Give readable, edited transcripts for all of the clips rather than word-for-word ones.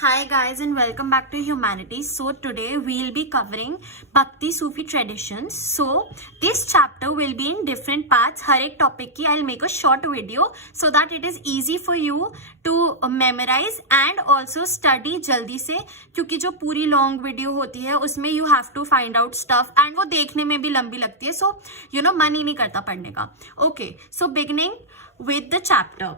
Hi guys and welcome back to Humanities. So today we'll be covering Bhakti Sufi traditions. So this chapter will be in different parts. हर एक topic की I'll make a short video so that it is easy for you to memorize and also study जल्दी से, क्योंकि जो पूरी long video होती है उसमें you have to find out stuff and वो देखने में भी लंबी लगती है, so मन ही नहीं करता पढ़ने का. Okay, so beginning with the chapter.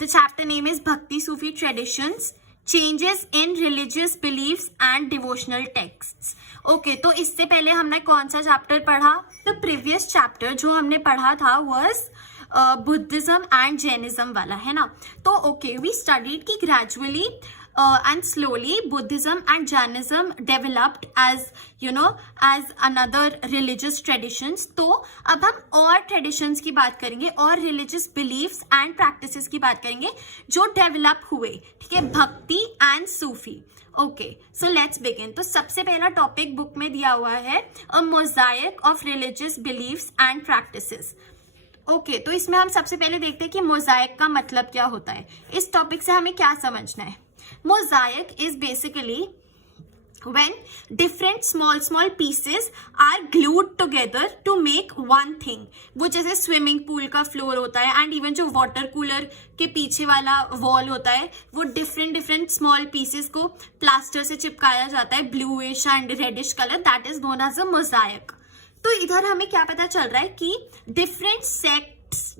The chapter name is Bhakti Sufi Traditions, Changes in Religious Beliefs and Devotional Texts. Okay, तो इससे पहले हमने कौन सा चैप्टर पढ़ा? The previous chapter जो हमने पढ़ा था was Buddhism and Jainism वाला, है ना? तो okay, we studied कि gradually and slowly Buddhism and Jainism developed as as another religious traditions. तो अब हम और traditions की बात करेंगे और religious beliefs and practices की बात करेंगे जो develop हुए, ठीक है, Bhakti and Sufi. Okay, so let's begin. तो सबसे पहला टॉपिक बुक में दिया हुआ है a mosaic of religious beliefs and practices. Okay, तो इसमें हम सबसे पहले देखते हैं कि मोजाइक का मतलब क्या होता है. इस टॉपिक से हमें क्या समझना है. Mosaic is basically when different small pieces are glued together to make one thing. वो जैसे स्विमिंग पूल का फ्लोर होता है एंड इवन जो वाटर कूलर के पीछे वाला वॉल होता है वो डिफरेंट स्मॉल पीसेस को प्लास्टर से चिपकाया जाता है, bluish and reddish colour, that is known as a mosaic. तो इधर हमें क्या पता चल रहा है कि different sect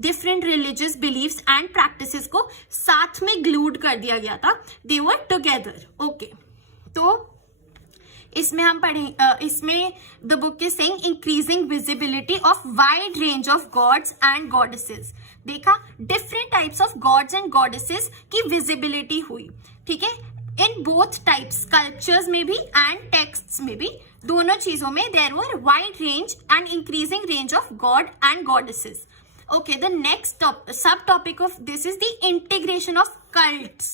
different religious beliefs and practices को साथ में ग्लूड कर दिया गया था. दे वर टुगेदर. ओके, तो इसमें हम पढ़ें, इसमें the book is saying increasing visibility of wide range of gods and goddesses. देखा, different types of gods and goddesses की विजिबिलिटी हुई, ठीक है, इन बोथ टाइप्स, स्कल्पचर्स में भी एंड टेक्स्ट्स में भी, दोनों चीजों में there were wide range and increasing range of god and goddesses. Okay, the next subtopic of this is the integration of cults.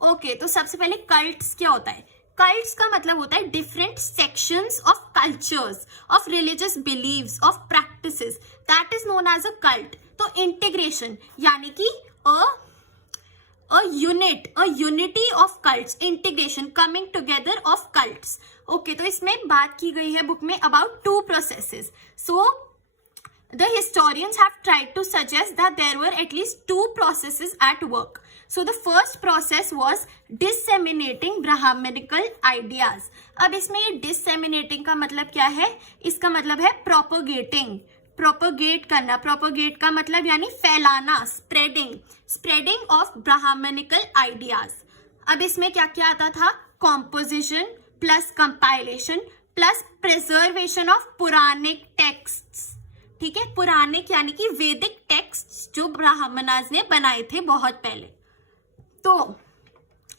Okay, तो सबसे पहले cults क्या होता है? Cults का मतलब होता है different sections of cultures, of religious beliefs, of practices. That is known as a cult. तो integration यानी कि a unity of cults, integration, coming together of cults. Okay, तो इसमें बात की गई है बुक में about two processes. So the historians have tried to suggest that there were at least two processes at work. So the first process was disseminating Brahmanical ideas. अब इसमें ये disseminating का मतलब क्या है? इसका मतलब है propagating, propagate करना. propagate का मतलब यानी फैलाना, spreading of Brahmanical ideas. अब इसमें क्या क्या आता था? composition plus compilation plus preservation of Puranic texts. ठीक है, पुराणिक यानी कि वैदिक टेक्स्ट जो ब्राह्मणास ने बनाए थे बहुत पहले, तो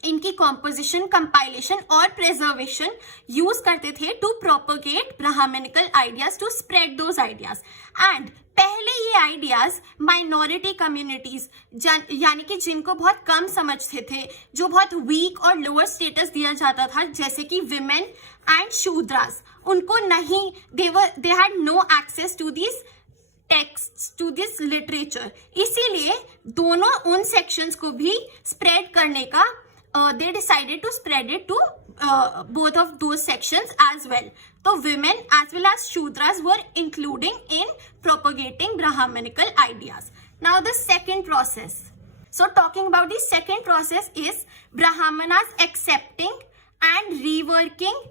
इनकी कॉम्पोजिशन, कंपाइलेशन और प्रिजर्वेशन यूज करते थे to propagate Brahmanical ideas, to spread those ideas. And पहले ये आइडियाज माइनॉरिटी कम्युनिटीज यानी कि जिनको बहुत कम समझते थे, जो बहुत वीक और लोअर स्टेटस दिया जाता था, जैसे कि विमेन एंड शूद्रास, उनको नहीं, they had no access to this text, to this literature. इसीलिए दोनों उन सेक्शंस को भी स्प्रेड करने का they decided to spread it to both of those sections as well. So women as well as Shudras were including in propagating Brahmanical ideas. Now the second process. So talking about the second process is Brahmanas accepting and reworking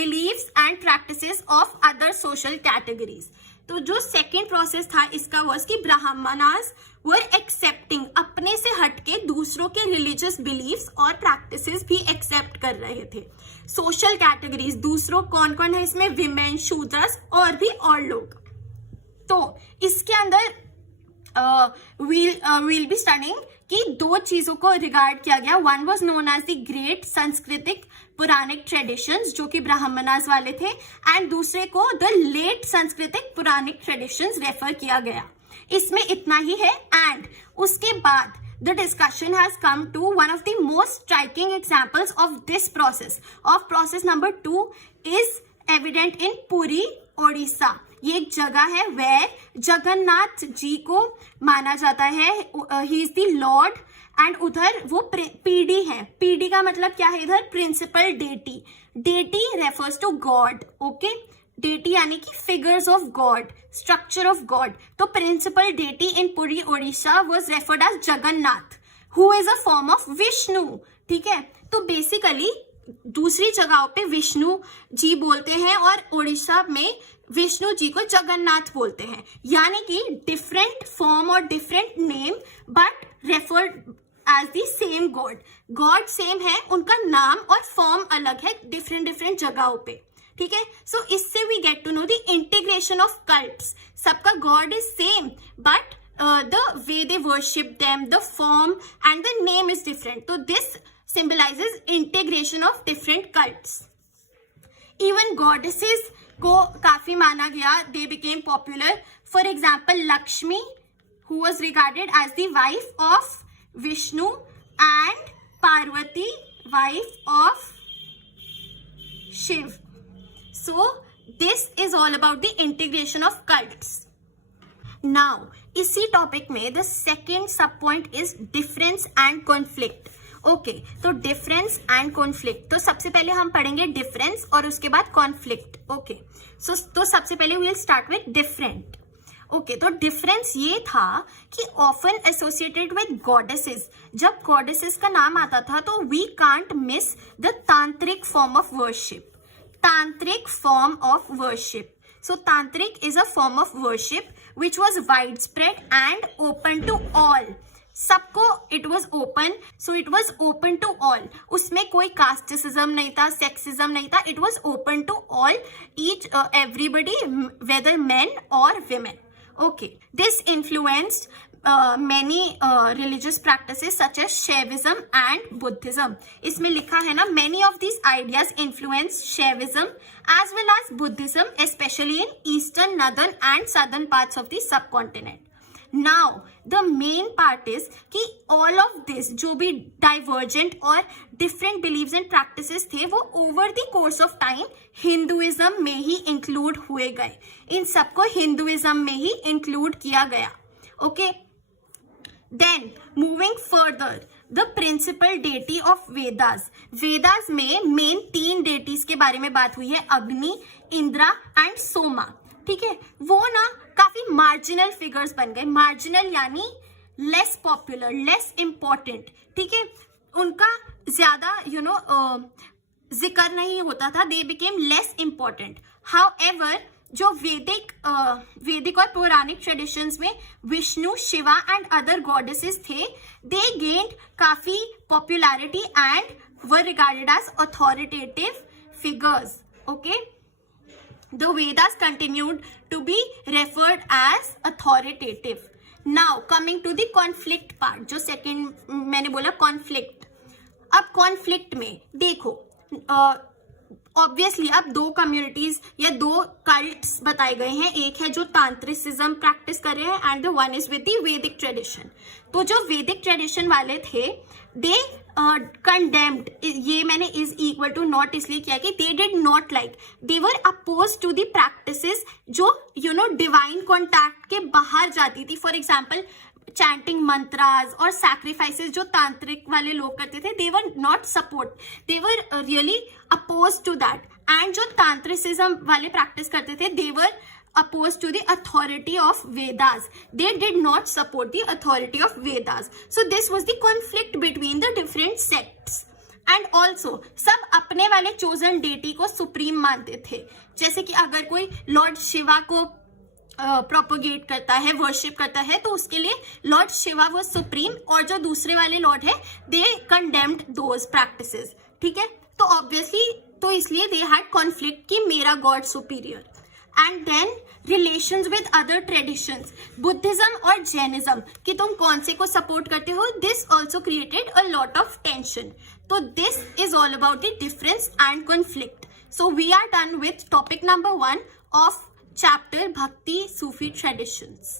beliefs and practices of other social categories. तो जो second process था इसका was कि Brahmanas were accepting, अपने से हटके दूसरों के रिलीजियस बिलीव्स और प्रैक्टिसेस भी एक्सेप्ट कर रहे थे. सोशल कैटेगरीज, दूसरों कौन कौन है इसमें? विमेन, शूद्रस और भी और लोग. तो इसके अंदर we'll be studying कि दो चीजों को रिगार्ड किया गया. One was known as the great संस्कृतिक पुराणिक ट्रेडिशंस जो कि ब्राह्मणास वाले थे, एंड दूसरे को द लेट संस्कृतिक पुराणिक ट्रेडिशंस रेफर किया गया. इसमें इतना ही है. एंड उसके बाद the discussion has come to one of the most striking examples of this process. Of process number 2 is evident in Puri, Odisha. ये एक जगह है where जगन्नाथ जी को माना जाता है, he is the Lord and उधर वो पीडी है. पीडी का मतलब क्या है इधर? Principal deity. Deity refers to god. Okay, deity यानी कि figures of god, structure of god. तो principal deity in Puri Odisha was referred as Jagannath, who is a form of Vishnu. ठीक है, तो बेसिकली दूसरी जगहों पे विष्णु जी बोलते हैं और उड़ीसा में विष्णु जी को जगन्नाथ बोलते हैं. यानी कि डिफरेंट फॉर्म और different name but referred as the same god. God same है, उनका नाम और फॉर्म अलग है डिफरेंट जगहों पे. ठीक है, सो इससे we get to know the integration of cults. सबका god is same but the way they worship them, the form and the name is different. So this symbolizes integration of different cults. Even goddesses को काफी माना गया. They became popular. For example, Lakshmi, who was regarded as the wife of Vishnu, and Parvati, wife of Shiv. So this is all about the integration of cults. Now, इसी topic में the second सब point is difference and conflict. Okay, तो difference and conflict. तो सबसे पहले हम पढ़ेंगे difference और उसके बाद कॉन्फ्लिक्ट. ओके, सो तो सबसे पहले we will start with different. Okay, तो डिफरेंस ये था कि ऑफन एसोसिएटेड विद गॉडेसेस. जब गॉडेसेस का नाम आता था तो we can't miss the tantric form of worship. Tantric form of worship. So tantric is a form of worship which was widespread and open to all. सबको it was open, so it was open to all. उसमें कोई casteism नहीं था, sexism नहीं था. It was open to all, each everybody, whether men or women. Okay, this influenced many religious practices such as Shaivism and Buddhism. इसमें लिखा है ना, many of these ideas influenced Shaivism as well as Buddhism, especially in eastern, northern and southern parts of the subcontinent. Now the main part is कि all of this जो भी divergent और different beliefs and practices थे वो over the course of time Hinduism में ही include हुए गए. इन सबको Hinduism में ही include किया गया. Okay. Then moving further, the principal deity of Vedas. Vedas में मेन 3 deities के बारे में बात हुई है, अग्नि, इंद्रा एंड सोमा. ठीक है, वो ना काफी मार्जिनल फिगर्स बन गए. मार्जिनल यानी लेस पॉपुलर, लेस इंपॉर्टेंट. ठीक है, उनका ज्यादा जिक्र नहीं होता था. They became less important. However जो वैदिक और पौराणिक ट्रेडिशंस में Vishnu, Shiva and other goddesses थे, दे गेन्ड काफी popularity and were regarded as authoritative figures. Okay, the Vedas continued to be referred as authoritative. Now coming to the conflict part, जो second मैंने बोला कॉन्फ्लिक्ट. अब कॉन्फ्लिक्ट में देखो, ऑब्वियसली अब 2 कम्युनिटीज या 2 कल्ट्स बताए गए हैं. एक है जो तांत्रिसिज्म प्रैक्टिस कर रहे हैं and the one is with the वैदिक ट्रेडिशन. तो जो वैदिक ट्रेडिशन वाले थे दे कंडेम्ड, ये मैंने इज इक्वल टू नॉट इसलिए किया कि they did not like, they were oppose to the practices जो डिवाइन कॉन्टैक्ट के बाहर जाती थी. फॉर एग्जाम्पल चैंटिंग मंत्रास और सैक्रिफाइसेस जो तांत्रिक वाले लोग करते थे, they were not support, they were really oppose to that. And जो तांत्रिसिज्म वाले प्रैक्टिस करते थे, they were opposed to the authority of Vedas. They did not support the authority of Vedas. So this was the conflict between the different sects. And also सब अपने वाले chosen deity को supreme मानते थे. जैसे कि अगर कोई लॉर्ड शिवा को प्रोपोगेट करता है, वर्शिप करता है, तो उसके लिए लॉर्ड शिवा वो सुप्रीम, और जो दूसरे वाले लॉर्ड है दे कंडेम्ड दोज प्रैक्टिसेस. ठीक है, तो ऑब्वियसली तो इसलिए दे हैड कॉन्फ्लिक्ट कि मेरा god superior. And then relations with other traditions, Buddhism और जैनिज्म, कि तुम कौन से को सपोर्ट करते हो, this also created a lot of tension. तो this is all about the difference and conflict. So we are done with topic number 1 of chapter Bhakti Sufi Traditions.